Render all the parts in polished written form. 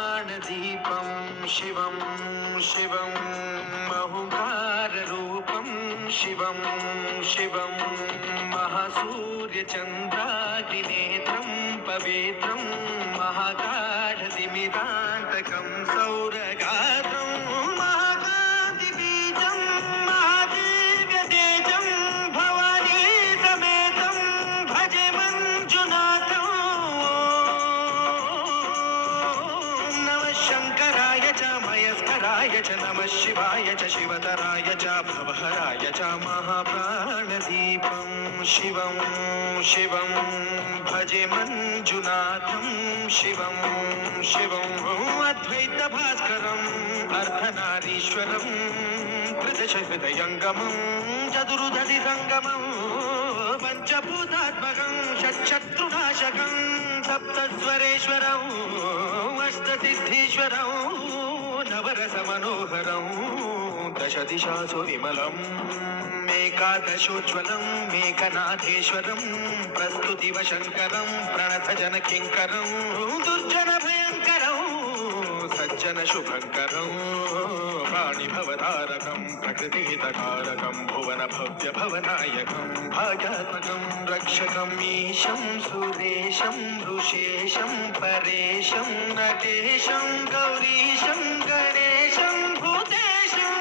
महाप्राणदीपं शिवं शिवं बहुकाररूपं शिवं शिवं महासूर्यचन्द्राग्निनेत्रं पवित्रं महागाढतिमिरान्तकं सौरगात्रं महाकान्तिबीजं महादिव्यतेजं भवानी समेतं भजे मञ्जुनाथम् नमः शङ्कराय च मयस्कराय च नमः शिवाय च शिवतराय च भवहराय च महाप्राणदीपं शिवं शिवं भजे मञ्जुनाथं शिवं शिवम् अद्वैतभास्करम् अर्धनारीश्वरं त्रिदशहृदयङ्गमं चतुर्दधिसङ्गमं पञ्चभूतात्मकं षट्शत्रुनाशकं सप्तस्वरेश्वरौ अष्टसिद्धीश्वरौ नवरसमनोहरं दशदिशासु विमलम् एकादशोज्ज्वलं मेघनाथेश्वरं प्रस्तुतिवशङ्करं प्रणतजनकिङ्करं दुर्जनभयङ्करं सज्जनशुभङ्करं प्राणिभवतारकं प्रकृतिहितकारकं भुवनभव्यभवनायकं भाग्यात्मकं रक्षकम् ईशं सुरेशं ऋषेशं परेशं नटेशं गौरीशं गणेशं भूतेशं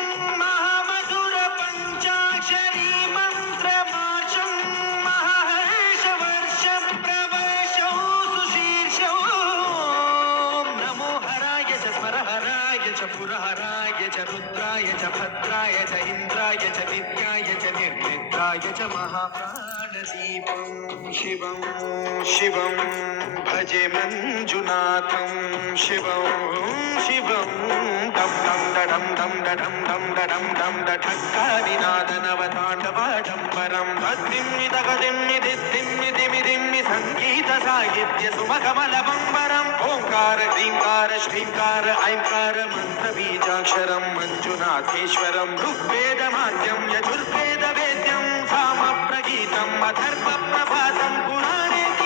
महामधुरपञ्चाक्षरी मन्त्रमार्षं महर्षवर्षप्रवर्षौ सुशीर्षौ नमो हराय च स्मरहराय च पुरहराय च रुद्राय च भद्राय च इन्द्राय च नित्याय च निर्निद्राय च महाप्राणदीपं शिवं शिवं भजे मञ्जुनाथं शिवं शिवं दं दं दडं दं दडं दं दडं दं दठक्कादिनादनवताण्डवाडम्बरं तद्दिम्मि तगदिम्मि दिद्दिम्मि दिमिदिम्मि सङ्गीतसाहित्य सुमखमलबम्बरम् ओङ्कार ह्रीङ्कार श्रीङ्कार ऐङ्कार मन्त्रबीजाक्षरं मञ्जुनाथेश्वरं ऋग्वेदमाद्यं यजुर्वेदवेद्यं सामप्रगीतम् अथर्वप्रभातं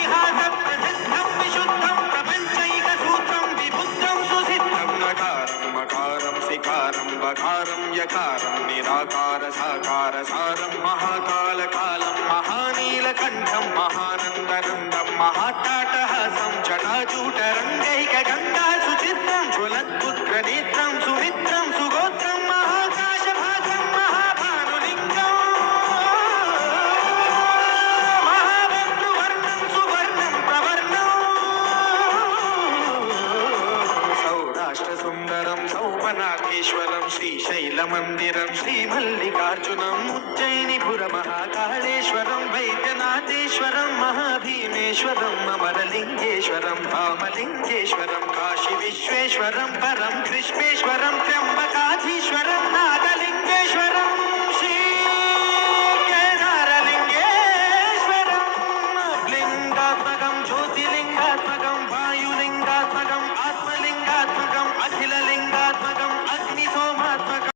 पुराणेतिहासप्रसिद्धं विशुद्धं प्रपञ्चैकसूत्रं विबुद्धं सुसिद्धं नकारं मकारं सिकारं बकारं यकारं निराकार साकार सारं महाकालकालं महानीलकण्ठं महानन्दनन्दं महाट्टाटहासं जटाजूटरङ्गैकगङ्गा सुचित्रं ज्वलद्पुत्रनेत्रं सुमित्रं सुगोत्रं महाकाशभासं महाभानुलिङ्गम् महाबन्धुवर्णं सुवर्णं प्रवर्णं सौराष्ट्रसुन्दरं सौमनाथेश्वरं श्रीशैलमन्दिरं श्रीमल्लिकार्जुनम् उज्जयिनीपुरमहाकाळेश्वरं वैद्यनाथेश्वरं महाभीमेश्वरं अमरलिङ्गेश्वरं धामलिङ्गेश्वरं काशीविश्वेश्वरं परं कृष्णेश्वरं